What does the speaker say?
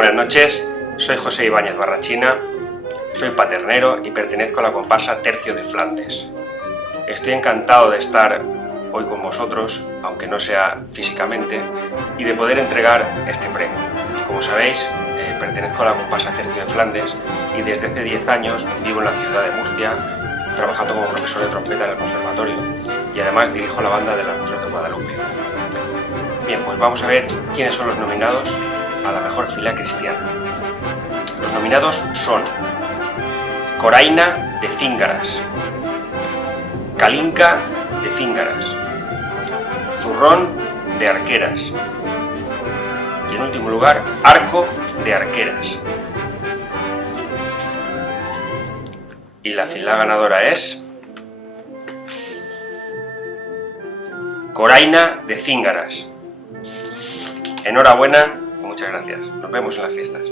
buenas noches, soy José Ibáñez Barrachina, soy paternero y pertenezco a la comparsa Tercio de Flandes. Estoy encantado de estar hoy con vosotros, aunque no sea físicamente, y de poder entregar este premio. Como sabéis, pertenezco a la comparsa Tercio de Flandes y desde hace 10 años vivo en la ciudad de Murcia, trabajando como profesor de trompeta en el conservatorio y además dirijo la banda de las Musas de Guadalupe. Bien, pues vamos a ver quiénes son los nominados a la mejor fila cristiana. Los nominados son Coraina de Cíngaras, Calinca de Cíngaras, Zurrón de Arqueras y en último lugar Arco de Arqueras. Y la fila ganadora es Coraina de Cíngaras. Enhorabuena y muchas gracias. Nos vemos en las fiestas.